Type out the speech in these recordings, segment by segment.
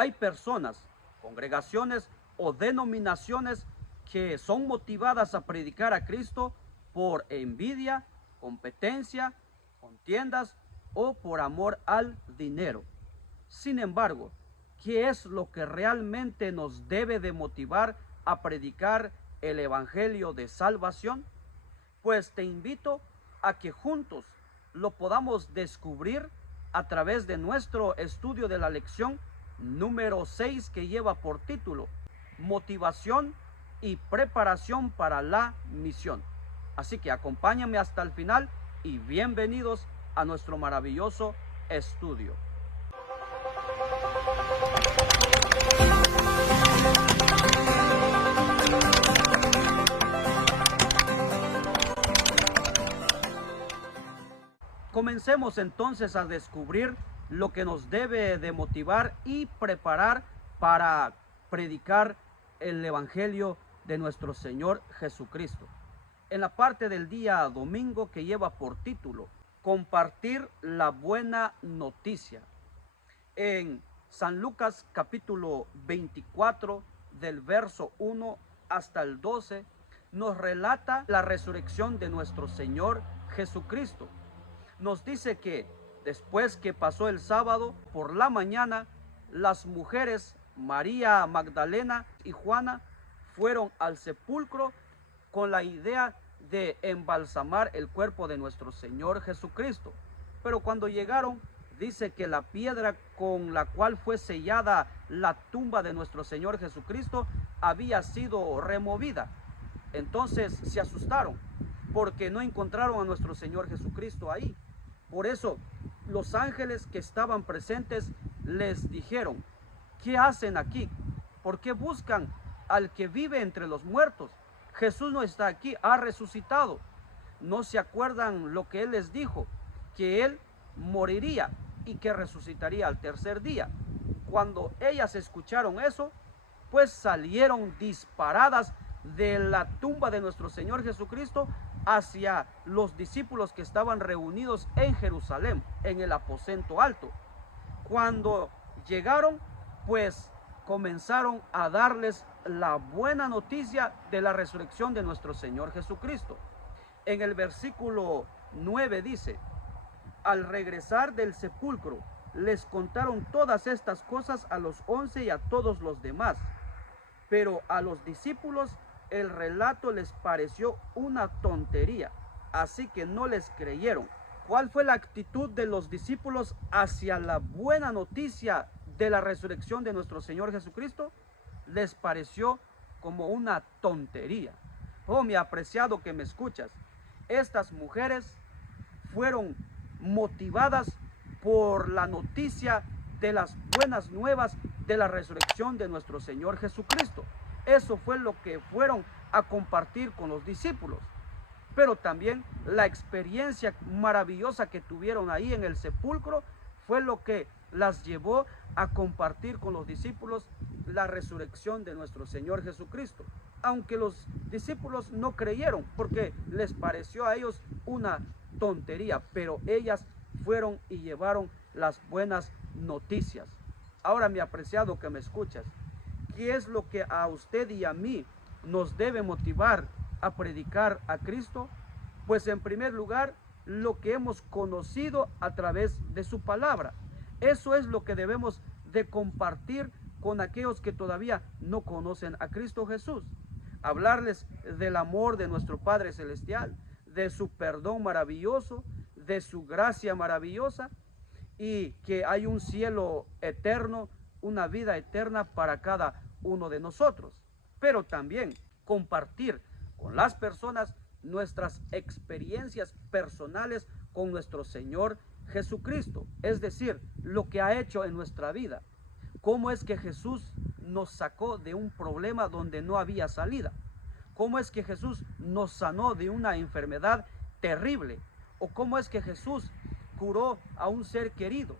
Hay personas, congregaciones o denominaciones que son motivadas a predicar a Cristo por envidia, competencia, contiendas o por amor al dinero. Sin embargo, ¿qué es lo que realmente nos debe de motivar a predicar el evangelio de salvación? Pues te invito a que juntos lo podamos descubrir a través de nuestro estudio de la lección número 6, que lleva por título Motivación y preparación para la misión. Así que acompáñame hasta el final y bienvenidos a nuestro maravilloso estudio. Comencemos entonces a descubrir lo que nos debe de motivar y preparar para predicar el evangelio de nuestro Señor Jesucristo. En la parte del día domingo, que lleva por título Compartir la buena noticia, en San Lucas capítulo 24, del verso 1 hasta el 12, nos relata la resurrección de nuestro Señor Jesucristo. Nos dice que después que pasó el sábado, por la mañana, las mujeres María Magdalena y Juana fueron al sepulcro con la idea de embalsamar el cuerpo de nuestro Señor Jesucristo. Pero cuando llegaron, dice que la piedra con la cual fue sellada la tumba de nuestro Señor Jesucristo había sido removida. Entonces se asustaron porque no encontraron a nuestro Señor Jesucristo ahí. Por eso los ángeles que estaban presentes les dijeron: ¿qué hacen aquí? ¿Por qué buscan al que vive entre los muertos? Jesús no está aquí, ha resucitado. ¿No se acuerdan lo que Él les dijo? Que Él moriría y que resucitaría al tercer día. Cuando ellas escucharon eso, pues salieron disparadas de la tumba de nuestro Señor Jesucristo hacia los discípulos que estaban reunidos en Jerusalén, en el aposento alto. Cuando llegaron, pues comenzaron a darles la buena noticia de la resurrección de nuestro Señor Jesucristo. En el versículo 9 dice: al regresar del sepulcro, les contaron todas estas cosas a los 11 y a todos los demás. Pero a los discípulos el relato les pareció una tontería, así que no les creyeron. ¿Cuál fue la actitud de los discípulos hacia la buena noticia de la resurrección de nuestro Señor Jesucristo? Les pareció como una tontería. Oh, mi apreciado que me escuchas, estas mujeres fueron motivadas por la noticia de las buenas nuevas de la resurrección de nuestro Señor Jesucristo. Eso fue lo que fueron a compartir con los discípulos. Pero también la experiencia maravillosa que tuvieron ahí en el sepulcro fue lo que las llevó a compartir con los discípulos la resurrección de nuestro Señor Jesucristo. Aunque los discípulos no creyeron, porque les pareció a ellos una tontería, pero ellas fueron y llevaron las buenas noticias. Ahora, mi apreciado que me escuchas, ¿qué es lo que a usted y a mí nos debe motivar a predicar a Cristo? Pues en primer lugar, lo que hemos conocido a través de su palabra. Eso es lo que debemos de compartir con aquellos que todavía no conocen a Cristo Jesús. Hablarles del amor de nuestro Padre Celestial, de su perdón maravilloso, de su gracia maravillosa, y que hay un cielo eterno, una vida eterna para cada uno de nosotros. Pero también compartir con las personas nuestras experiencias personales con nuestro Señor Jesucristo, es decir, lo que ha hecho en nuestra vida. Cómo es que Jesús nos sacó de un problema donde no había salida. Cómo es que Jesús nos sanó de una enfermedad terrible. O cómo es que Jesús curó a un ser querido.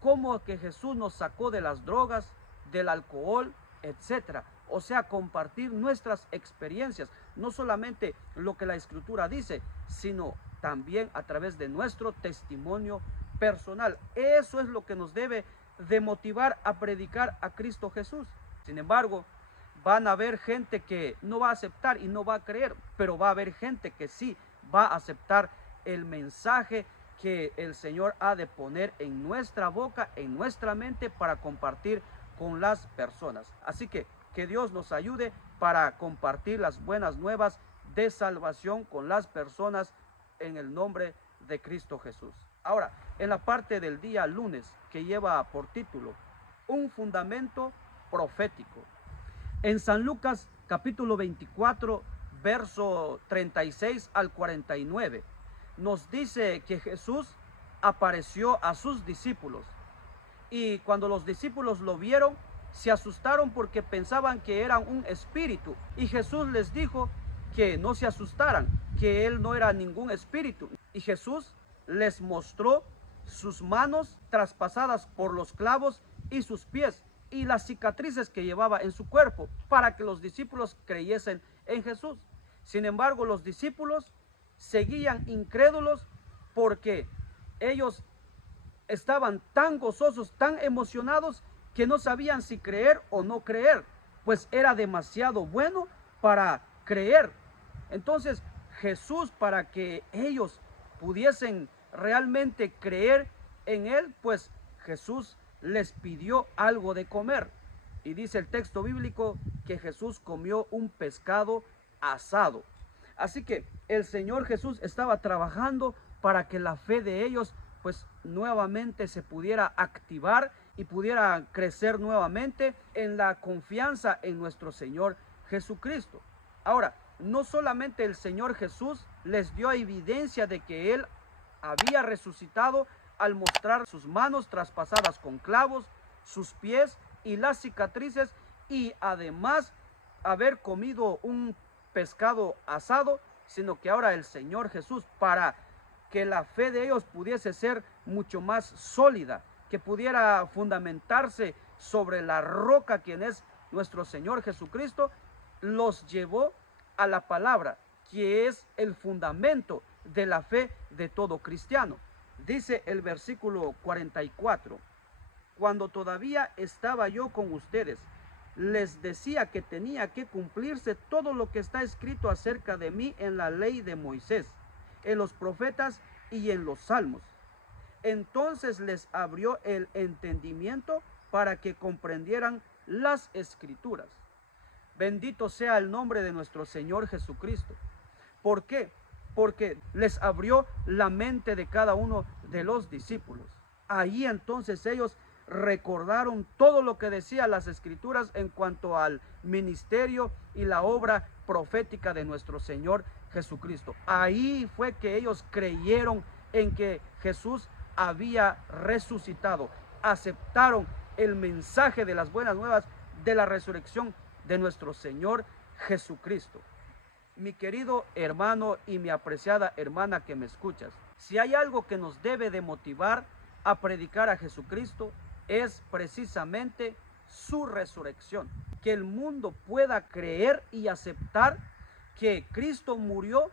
Cómo que Jesús nos sacó de las drogas, del alcohol, etcétera. O sea, compartir nuestras experiencias, no solamente lo que la Escritura dice, sino también a través de nuestro testimonio personal. Eso es lo que nos debe de motivar a predicar a Cristo Jesús. Sin embargo, van a haber gente que no va a aceptar y no va a creer, pero va a haber gente que sí va a aceptar el mensaje que el Señor ha de poner en nuestra boca, en nuestra mente, para compartir con las personas. Así que Dios nos ayude para compartir las buenas nuevas de salvación con las personas en el nombre de Cristo Jesús. Ahora, en la parte del día lunes, que lleva por título Un fundamento profético. En San Lucas capítulo 24, verso 36 al 49, nos dice que Jesús apareció a sus discípulos, y cuando los discípulos lo vieron, se asustaron porque pensaban que era un espíritu, y Jesús les dijo que no se asustaran, que él no era ningún espíritu. Y Jesús les mostró sus manos traspasadas por los clavos y sus pies y las cicatrices que llevaba en su cuerpo, para que los discípulos creyesen en Jesús. Sin embargo, los discípulos seguían incrédulos porque ellos estaban tan gozosos, tan emocionados, que no sabían si creer o no creer, pues era demasiado bueno para creer. Entonces Jesús, para que ellos pudiesen realmente creer en él, pues Jesús les pidió algo de comer. Y dice el texto bíblico que Jesús comió un pescado asado. Así que el Señor Jesús estaba trabajando para que la fe de ellos pues nuevamente se pudiera activar y pudiera crecer nuevamente en la confianza en nuestro Señor Jesucristo. Ahora, no solamente el Señor Jesús les dio evidencia de que Él había resucitado al mostrar sus manos traspasadas con clavos, sus pies y las cicatrices, y además haber comido un pescado asado, sino que ahora el Señor Jesús, para que la fe de ellos pudiese ser mucho más sólida, que pudiera fundamentarse sobre la roca, quien es nuestro Señor Jesucristo, los llevó a la palabra, que es el fundamento de la fe de todo cristiano. Dice el versículo 44, cuando todavía estaba yo con ustedes, les decía que tenía que cumplirse todo lo que está escrito acerca de mí en la ley de Moisés, en los profetas y en los salmos. Entonces les abrió el entendimiento para que comprendieran las escrituras. Bendito sea el nombre de nuestro Señor Jesucristo. ¿Por qué? Porque les abrió la mente de cada uno de los discípulos. Ahí entonces ellos recordaron todo lo que decían las escrituras en cuanto al ministerio y la obra profética de nuestro Señor Jesucristo. Ahí fue que ellos creyeron en que Jesús había resucitado, aceptaron el mensaje de las buenas nuevas de la resurrección de nuestro Señor Jesucristo. Mi querido hermano y mi apreciada hermana que me escuchas, si hay algo que nos debe de motivar a predicar a Jesucristo, es precisamente su resurrección. Que el mundo pueda creer y aceptar que Cristo murió,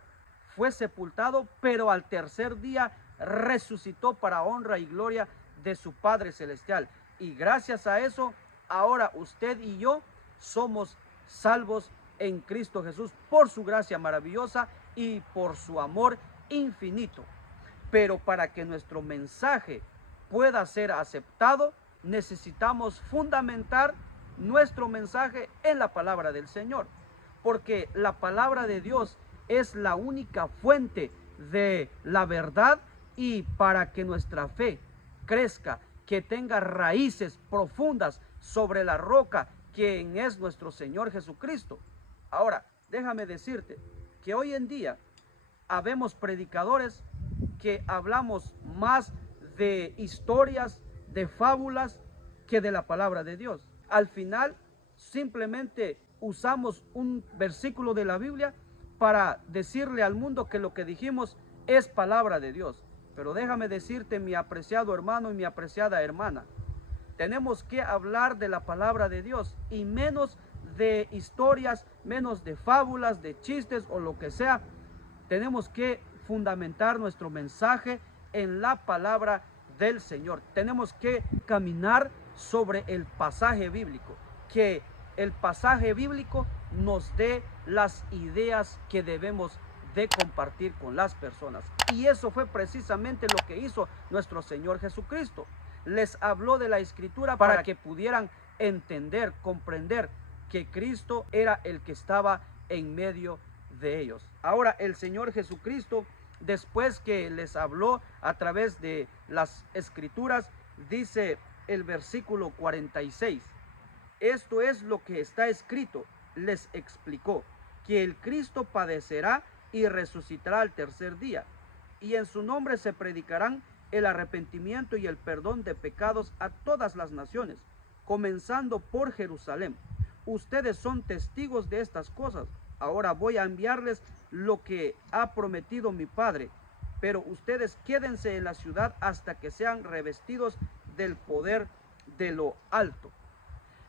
fue sepultado, pero al tercer día resucitó para honra y gloria de su Padre Celestial. Y gracias a eso, ahora usted y yo somos salvos en Cristo Jesús por su gracia maravillosa y por su amor infinito. Pero para que nuestro mensaje pueda ser aceptado, necesitamos fundamentar nuestro mensaje en la palabra del Señor, porque la palabra de Dios es la única fuente de la verdad, y para que nuestra fe crezca, que tenga raíces profundas sobre la roca, quien es nuestro Señor Jesucristo. Ahora, déjame decirte que hoy en día habemos predicadores que hablamos más de historias, de fábulas, que de la palabra de Dios. Al final, simplemente usamos un versículo de la Biblia para decirle al mundo que lo que dijimos es palabra de Dios. Pero déjame decirte, mi apreciado hermano y mi apreciada hermana, tenemos que hablar de la palabra de Dios y menos de historias, menos de fábulas, de chistes o lo que sea. Tenemos que fundamentar nuestro mensaje en la palabra del Señor. Tenemos que caminar sobre el pasaje bíblico, que el pasaje bíblico nos dé las ideas que debemos de compartir con las personas. Y eso fue precisamente lo que hizo nuestro Señor Jesucristo. Les habló de la Escritura para que pudieran entender, comprender que Cristo era el que estaba en medio de ellos. Ahora el Señor Jesucristo, después que les habló a través de las Escrituras, dice el versículo 46, esto es lo que está escrito, les explicó, que el Cristo padecerá y resucitará al tercer día, y en su nombre se predicarán el arrepentimiento y el perdón de pecados a todas las naciones, comenzando por Jerusalén. Ustedes son testigos de estas cosas. Ahora voy a enviarles lo que ha prometido mi Padre, pero ustedes quédense en la ciudad hasta que sean revestidos del poder de lo alto.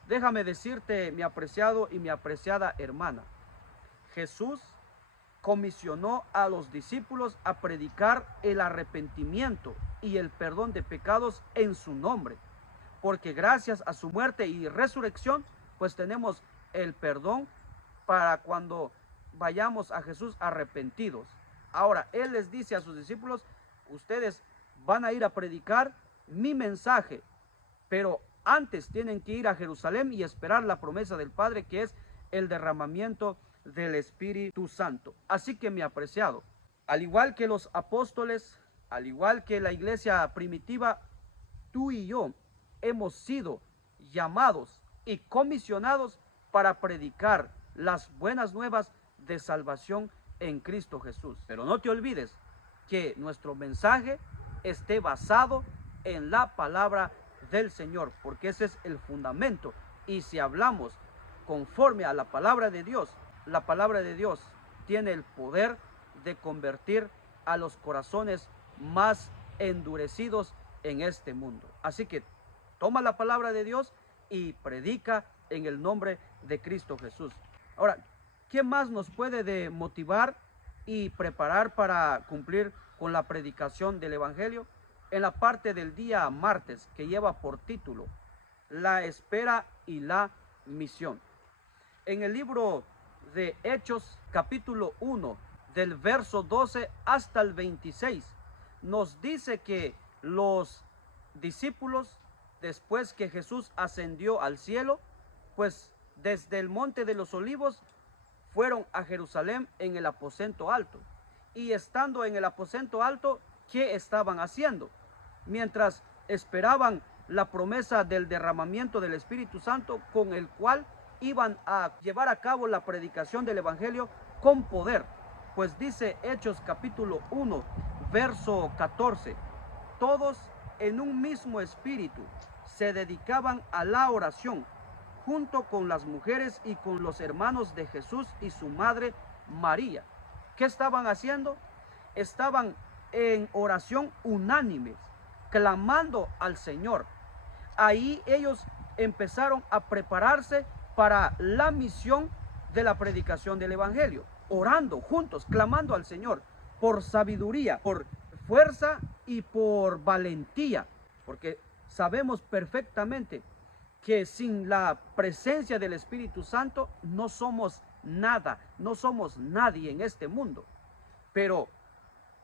Déjame decirte, mi apreciado y mi apreciada hermana, Jesús comisionó a los discípulos a predicar el arrepentimiento y el perdón de pecados en su nombre, porque gracias a su muerte y resurrección, pues tenemos el perdón para cuando vayamos a Jesús arrepentidos. Ahora, Él les dice a sus discípulos, ustedes van a ir a predicar mi mensaje, pero antes tienen que ir a Jerusalén y esperar la promesa del Padre, que es el derramamiento del Espíritu Santo. Así que, mi apreciado, al igual que los apóstoles, al igual que la iglesia primitiva, tú y yo hemos sido llamados y comisionados para predicar las buenas nuevas de salvación en Cristo Jesús. Pero no te olvides que nuestro mensaje esté basado en la palabra del Señor, porque ese es el fundamento. Y si hablamos conforme a la palabra de Dios tiene el poder de convertir a los corazones más endurecidos en este mundo. Así que toma la palabra de Dios y predica en el nombre de Cristo Jesús. Ahora, ¿qué más nos puede motivar y preparar para cumplir con la predicación del Evangelio? En la parte del día martes, que lleva por título La espera y la misión. En el libro de Hechos, capítulo 1, del verso 12 hasta el 26, nos dice que los discípulos, después que Jesús ascendió al cielo, pues desde el monte de los olivos fueron a Jerusalén en el aposento alto. Y estando en el aposento alto, ¿qué estaban haciendo? Mientras esperaban la promesa del derramamiento del Espíritu Santo, con el cual iban a llevar a cabo la predicación del Evangelio con poder. Pues dice Hechos capítulo 1, verso 14, todos en un mismo espíritu se dedicaban a la oración, junto con las mujeres y con los hermanos de Jesús y su madre María. ¿Qué estaban haciendo? Estaban en oración unánimes, clamando al Señor. Ahí ellos empezaron a prepararse para la misión de la predicación del Evangelio, orando juntos, clamando al Señor por sabiduría, por fuerza y por valentía, porque sabemos perfectamente que sin la presencia del Espíritu Santo no somos nada, no somos nadie en este mundo. Pero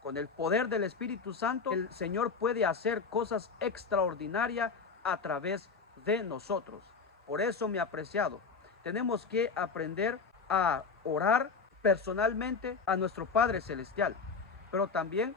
con el poder del Espíritu Santo, el Señor puede hacer cosas extraordinarias a través de nosotros. Por eso, mi apreciado, tenemos que aprender a orar personalmente a nuestro Padre Celestial, pero también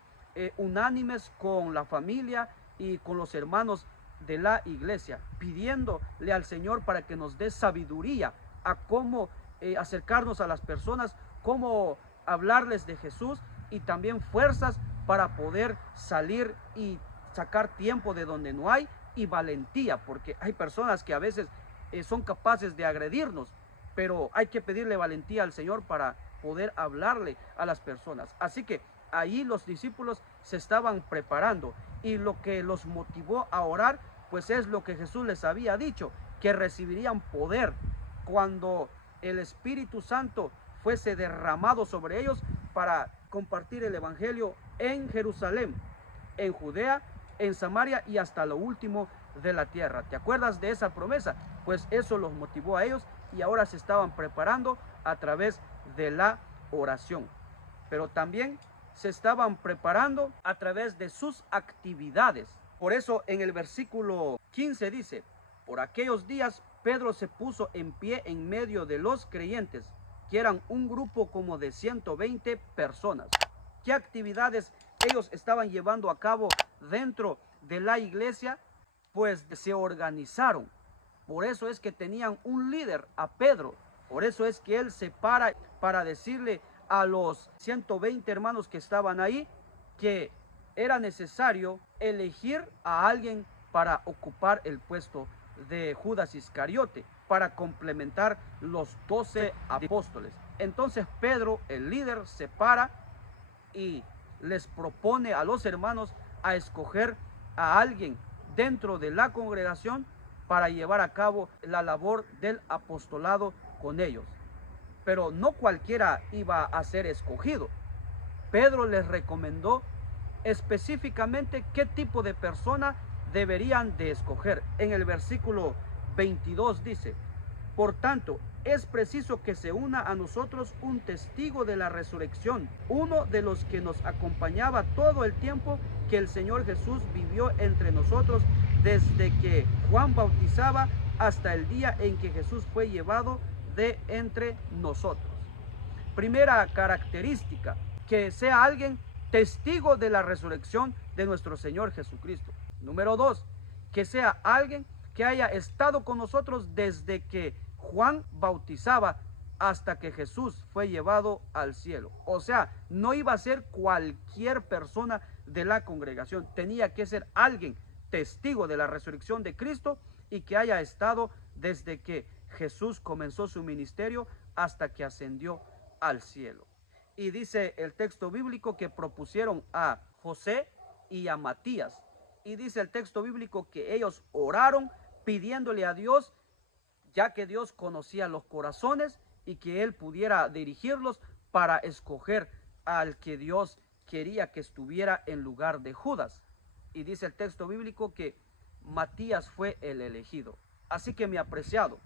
unánimes con la familia y con los hermanos de la iglesia, pidiéndole al Señor para que nos dé sabiduría a cómo acercarnos a las personas, cómo hablarles de Jesús, y también fuerzas para poder salir y sacar tiempo de donde no hay, y valentía, porque hay personas que a veces son capaces de agredirnos, pero hay que pedirle valentía al Señor para poder hablarle a las personas. Así que ahí los discípulos se estaban preparando, y lo que los motivó a orar, pues es lo que Jesús les había dicho, que recibirían poder cuando el Espíritu Santo fuese derramado sobre ellos para compartir el Evangelio en Jerusalén, en Judea, en Samaria y hasta lo último de la tierra. ¿Te acuerdas de esa promesa? Pues eso los motivó a ellos y ahora se estaban preparando a través de la oración. Pero también se estaban preparando a través de sus actividades. Por eso en el versículo 15 dice: por aquellos días Pedro se puso en pie en medio de los creyentes, que eran un grupo como de 120 personas. ¿Qué actividades ellos estaban llevando a cabo dentro de la iglesia? Pues se organizaron. Por eso es que tenían un líder, a Pedro. Por eso es que él se para decirle a los 120 hermanos que estaban ahí que era necesario elegir a alguien para ocupar el puesto de Judas Iscariote, para complementar los 12 apóstoles. Entonces Pedro, el líder, se para y les propone a los hermanos a escoger a alguien dentro de la congregación para llevar a cabo la labor del apostolado con ellos. Pero no cualquiera iba a ser escogido. Pedro les recomendó específicamente qué tipo de persona deberían de escoger. En el versículo 22 dice: por tanto, es preciso que se una a nosotros un testigo de la resurrección, uno de los que nos acompañaba todo el tiempo que el Señor Jesús vivió entre nosotros, desde que Juan bautizaba hasta el día en que Jesús fue llevado de entre nosotros. Primera característica, que sea alguien testigo de la resurrección de nuestro Señor Jesucristo. Número 2, que sea alguien que haya estado con nosotros desde que Juan bautizaba hasta que Jesús fue llevado al cielo. O sea, no iba a ser cualquier persona de la congregación, tenía que ser alguien testigo de la resurrección de Cristo y que haya estado desde que Jesús comenzó su ministerio hasta que ascendió al cielo. Y dice el texto bíblico que propusieron a José y a Matías. Y dice el texto bíblico que ellos oraron pidiéndole a Dios, ya que Dios conocía los corazones y que Él pudiera dirigirlos para escoger al que Dios quería que estuviera en lugar de Judas. Y dice el texto bíblico que Matías fue el elegido. Así que, mi apreciado,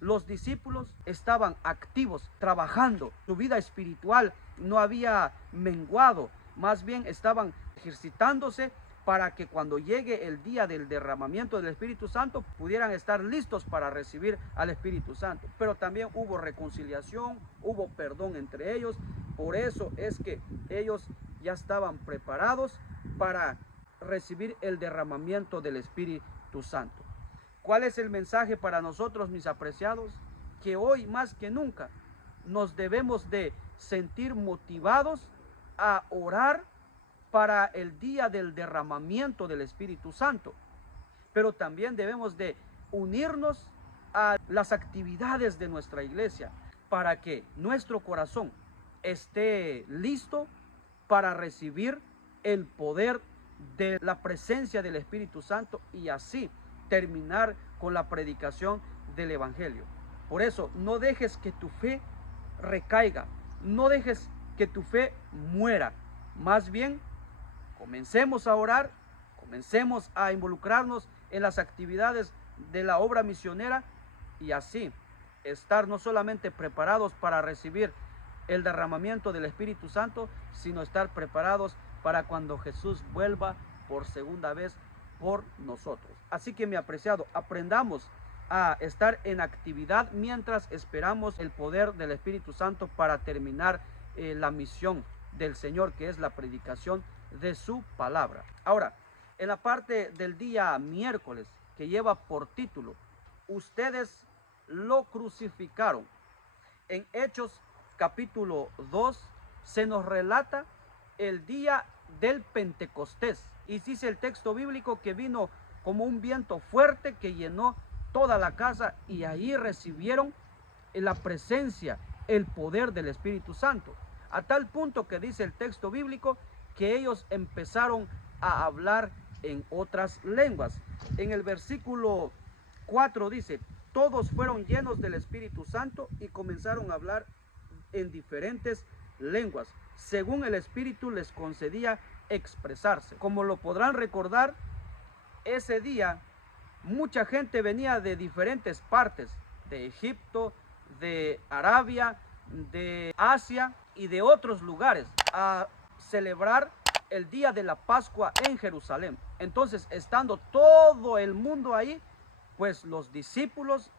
los discípulos estaban activos, trabajando. Su vida espiritual no había menguado, más bien estaban ejercitándose para que cuando llegue el día del derramamiento del Espíritu Santo pudieran estar listos para recibir al Espíritu Santo. Pero también hubo reconciliación, hubo perdón entre ellos. Por eso es que ellos ya estaban preparados para recibir el derramamiento del Espíritu Santo. ¿Cuál es el mensaje para nosotros, mis apreciados? Que hoy más que nunca nos debemos de sentir motivados a orar para el día del derramamiento del Espíritu Santo. Pero también debemos de unirnos a las actividades de nuestra iglesia para que nuestro corazón esté listo para recibir el poder de la presencia del Espíritu Santo y así terminar con la predicación del Evangelio. Por eso, no dejes que tu fe recaiga, no dejes que tu fe muera. Más bien, comencemos a orar, comencemos a involucrarnos en las actividades de la obra misionera y así estar no solamente preparados para recibir el derramamiento del Espíritu Santo, sino estar preparados para cuando Jesús vuelva por segunda vez por nosotros. Así que, mi apreciado, aprendamos a estar en actividad mientras esperamos el poder del Espíritu Santo para terminar la misión del Señor, que es la predicación de su palabra. Ahora, en la parte del día miércoles, que lleva por título "Ustedes lo crucificaron", en Hechos capítulo 2 se nos relata el día del Pentecostés. Y dice el texto bíblico que vino como un viento fuerte que llenó toda la casa y ahí recibieron la presencia, el poder del Espíritu Santo. A tal punto que dice el texto bíblico que ellos empezaron a hablar en otras lenguas. En el versículo 4 dice: todos fueron llenos del Espíritu Santo y comenzaron a hablar en diferentes lenguas, según el Espíritu les concedía expresarse. Como lo podrán recordar, ese día mucha gente venía de diferentes partes, de Egipto, de Arabia, de Asia y de otros lugares, a celebrar el día de la Pascua en Jerusalén. Entonces, estando todo el mundo ahí, pues los discípulos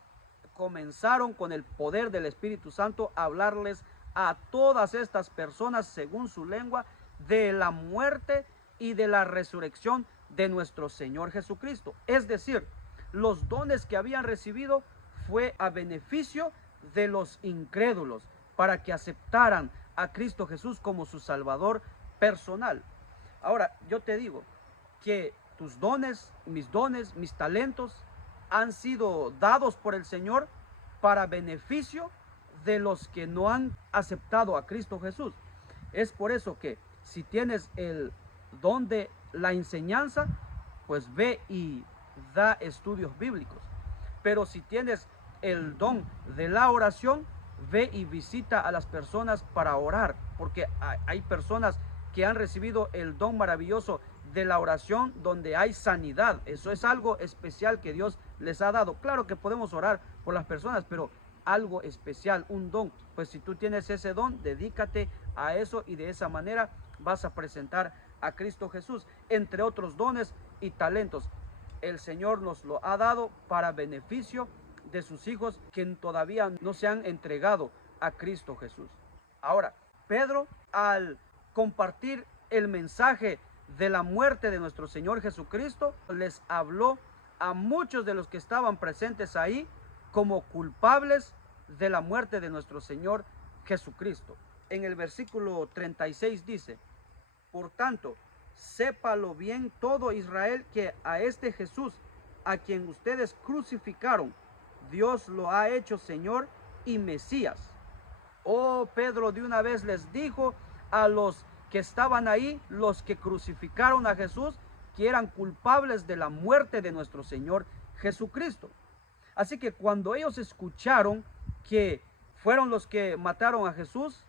comenzaron con el poder del Espíritu Santo a hablarles a todas estas personas según su lengua de la muerte y de la resurrección de nuestro Señor Jesucristo. Es decir, los dones que habían recibido fue a beneficio de los incrédulos para que aceptaran a Cristo Jesús como su Salvador personal. Ahora, yo te digo que tus dones, mis talentos han sido dados por el Señor para beneficio de los que no han aceptado a Cristo Jesús. Es por eso que si tienes el don de la enseñanza, pues ve y da estudios bíblicos. Pero si tienes el don de la oración, ve y visita a las personas para orar, porque hay personas que han recibido el don maravilloso de la oración donde hay sanidad. Eso es algo especial que Dios les ha dado. Claro que podemos orar por las personas, pero algo especial, un don. Pues si tú tienes ese don, dedícate a eso y de esa manera vas a presentar a Cristo Jesús, entre otros dones y talentos. El Señor nos lo ha dado para beneficio de sus hijos que todavía no se han entregado a Cristo Jesús. Ahora, Pedro, al compartir el mensaje de la muerte de nuestro Señor Jesucristo, les habló a muchos de los que estaban presentes ahí como culpables de la muerte de nuestro Señor Jesucristo. En el versículo 36 dice: por tanto, sépalo bien todo Israel que a este Jesús, a quien ustedes crucificaron, Dios lo ha hecho Señor y Mesías. Oh, Pedro de una vez les dijo a los que estaban ahí, los que crucificaron a Jesús, que eran culpables de la muerte de nuestro Señor Jesucristo. Así que cuando ellos escucharon que fueron los que mataron a Jesús,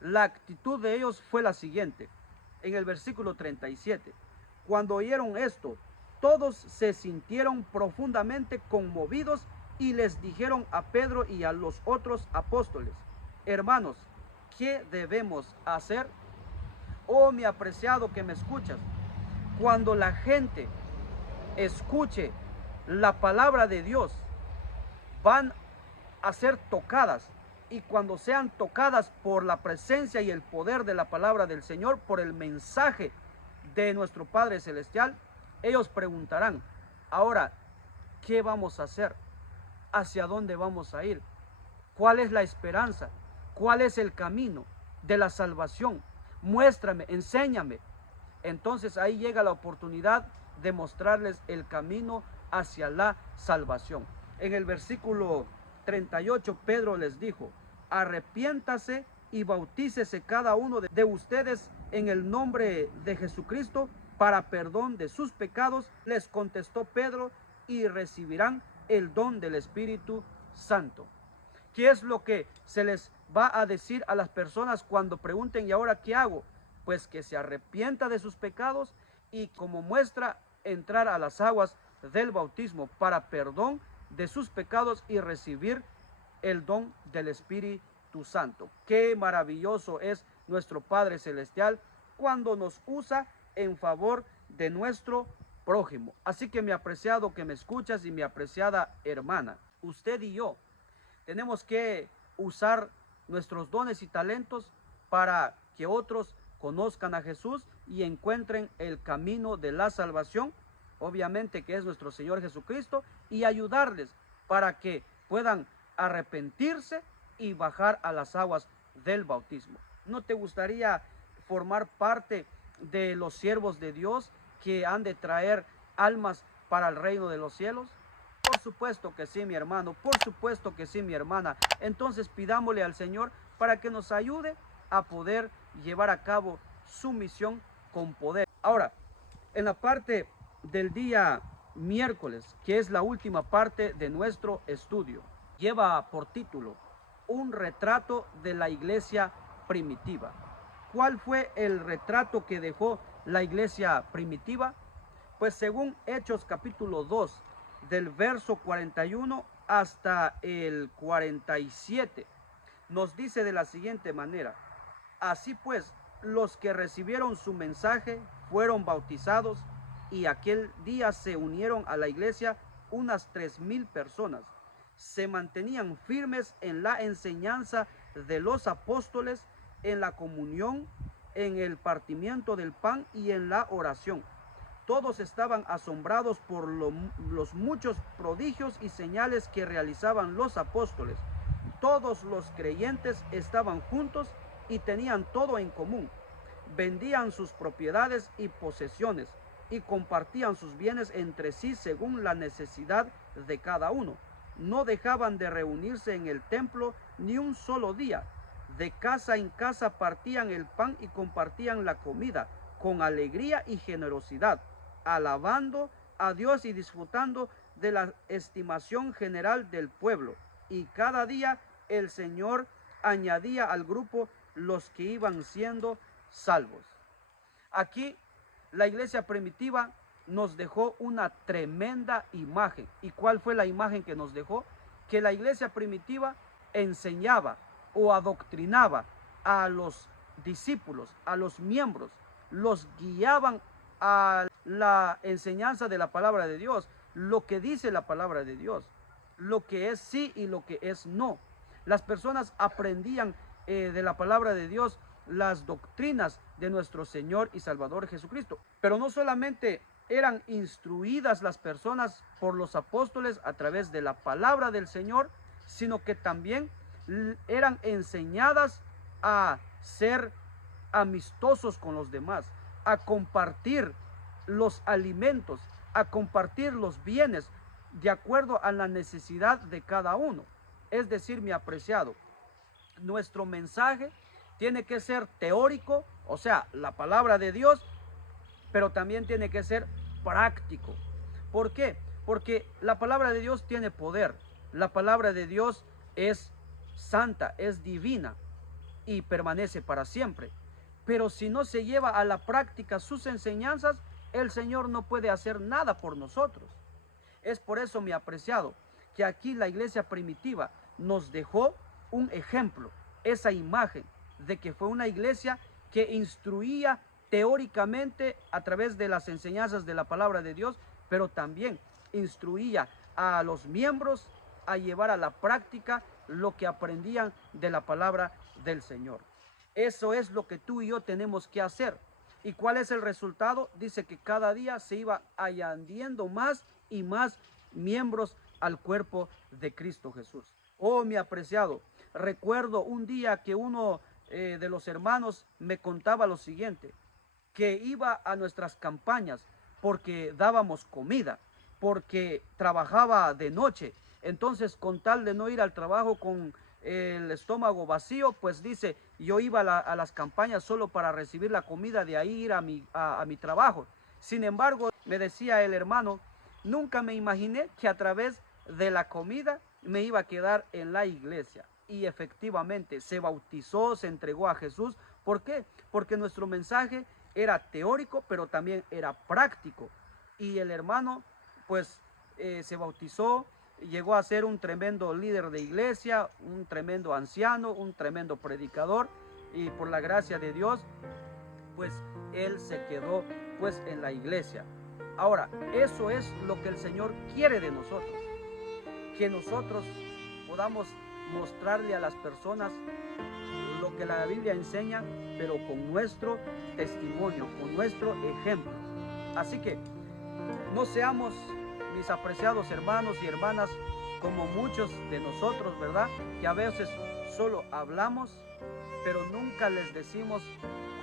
la actitud de ellos fue la siguiente. En el versículo 37, cuando oyeron esto, todos se sintieron profundamente conmovidos y les dijeron a Pedro y a los otros apóstoles: hermanos, ¿qué debemos hacer? Oh, mi apreciado que me escuchas, cuando la gente escuche la palabra de Dios, van a ser tocadas, y cuando sean tocadas por la presencia y el poder de la palabra del Señor, por el mensaje de nuestro Padre Celestial, ellos preguntarán: ahora, ¿qué vamos a hacer? ¿Hacia dónde vamos a ir? ¿Cuál es la esperanza? ¿Cuál es el camino de la salvación? Muéstrame, enséñame. Entonces ahí llega la oportunidad de mostrarles el camino hacia la salvación. En el versículo 38, Pedro les dijo: arrepiéntase y bautícese cada uno de ustedes en el nombre de Jesucristo para perdón de sus pecados. Les contestó Pedro: y recibirán el don del Espíritu Santo. ¿Qué es lo que se les va a decir a las personas cuando pregunten: ¿y ahora qué hago? Pues que se arrepienta de sus pecados y, como muestra, entrar a las aguas del bautismo para perdón de sus pecados y recibir el don del Espíritu Santo. Qué maravilloso es nuestro Padre Celestial cuando nos usa en favor de nuestro prójimo. Así que, mi apreciado que me escuchas y mi apreciada hermana, usted y yo tenemos que usar nuestros dones y talentos para que otros conozcan a Jesús y encuentren el camino de la salvación, obviamente que es nuestro Señor Jesucristo, y ayudarles para que puedan arrepentirse y bajar a las aguas del bautismo. ¿No te gustaría formar parte de los siervos de Dios que han de traer almas para el reino de los cielos? Por supuesto que sí, mi hermano, por supuesto que sí, mi hermana. Entonces pidámosle al Señor para que nos ayude a poder llevar a cabo su misión con poder. Ahora, en la parte del día miércoles, que es la última parte de nuestro estudio, lleva por título un retrato de la iglesia primitiva. ¿Cuál fue el retrato que dejó la iglesia primitiva? Pues según Hechos capítulo 2, del verso 41 hasta el 47. Nos dice de la siguiente manera: así pues, los que recibieron su mensaje fueron bautizados, y aquel día se unieron a la iglesia unas 3,000 personas. Se mantenían firmes en la enseñanza de los apóstoles, en la comunión, en el partimiento del pan y en la oración. Todos estaban asombrados por los muchos prodigios y señales que realizaban los apóstoles. Todos los creyentes estaban juntos y tenían todo en común. Vendían sus propiedades y posesiones y compartían sus bienes entre sí según la necesidad de cada uno. No dejaban de reunirse en el templo ni un solo día. De casa en casa partían el pan y compartían la comida con alegría y generosidad, alabando a Dios y disfrutando de la estimación general del pueblo. Y cada día el Señor añadía al grupo los que iban siendo salvos. Aquí la iglesia primitiva nos dejó una tremenda imagen. ¿Y cuál fue la imagen que nos dejó? Que la iglesia primitiva enseñaba o adoctrinaba a los discípulos, a los miembros, los guiaban a la enseñanza de la palabra de Dios, lo que dice la palabra de Dios, lo que es sí y lo que es no. Las personas aprendían de la palabra de Dios las doctrinas de nuestro Señor y Salvador Jesucristo. Pero no solamente eran instruidas las personas por los apóstoles a través de la palabra del Señor, sino que también eran enseñadas a ser amistosos con los demás, a compartir los alimentos, a compartir los bienes de acuerdo a la necesidad de cada uno. Es decir, mi apreciado, nuestro mensaje tiene que ser teórico, o sea, la palabra de Dios, pero también tiene que ser práctico. ¿Por qué? Porque la palabra de Dios tiene poder. La palabra de Dios es santa, es divina y permanece para siempre. Pero si no se lleva a la práctica sus enseñanzas, el Señor no puede hacer nada por nosotros. Es por eso, mi apreciado, que aquí la iglesia primitiva nos dejó un ejemplo, esa imagen de que fue una iglesia que instruía teóricamente a través de las enseñanzas de la palabra de Dios, pero también instruía a los miembros a llevar a la práctica lo que aprendían de la palabra del Señor. Eso es lo que tú y yo tenemos que hacer. ¿Y cuál es el resultado? Dice que cada día se iba añadiendo más y más miembros al cuerpo de Cristo Jesús. Oh, mi apreciado, recuerdo un día que uno de los hermanos me contaba lo siguiente, que iba a nuestras campañas porque dábamos comida, porque trabajaba de noche. Entonces, con tal de no ir al trabajo con el estómago vacío, pues dice, yo iba a las campañas solo para recibir la comida, de ahí ir a mi trabajo. Sin embargo, me decía el hermano, nunca me imaginé que a través de la comida me iba a quedar en la iglesia. Y efectivamente se bautizó, se entregó a Jesús. ¿Por qué? Porque nuestro mensaje era teórico, pero también era práctico. Y el hermano pues se bautizó, llegó a ser un tremendo líder de iglesia, un tremendo anciano, un tremendo predicador, y por la gracia de Dios pues él se quedó pues en la iglesia. Ahora, eso es lo que el Señor quiere de nosotros, que nosotros podamos mostrarle a las personas lo que la Biblia enseña, pero con nuestro testimonio, con nuestro ejemplo. Así que no seamos, mis apreciados hermanos y hermanas, como muchos de nosotros, ¿verdad? Que a veces solo hablamos, pero nunca les decimos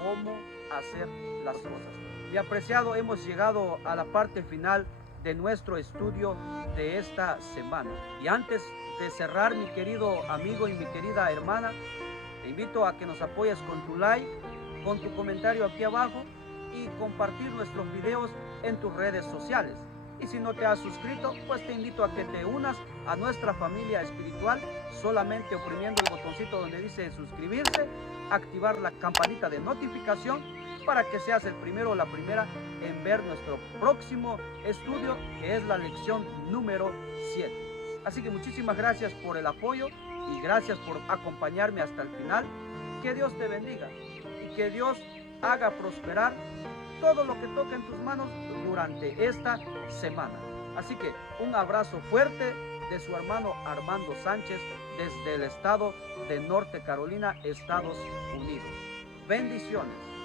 cómo hacer las cosas. Mi apreciado, hemos llegado a la parte final de nuestro estudio de esta semana. Y antes de cerrar, mi querido amigo y mi querida hermana, te invito a que nos apoyes con tu like, con tu comentario aquí abajo y compartir nuestros videos en tus redes sociales. Y si no te has suscrito, pues te invito a que te unas a nuestra familia espiritual solamente oprimiendo el botoncito donde dice suscribirse, activar la campanita de notificación para que seas el primero o la primera en ver nuestro próximo estudio, que es la lección número 7. Así que muchísimas gracias por el apoyo y gracias por acompañarme hasta el final. Que Dios te bendiga y que Dios haga prosperar todo lo que toque en tus manos durante esta semana. Así que un abrazo fuerte de su hermano Armando Sánchez desde el estado de Norte Carolina, Estados Unidos. Bendiciones.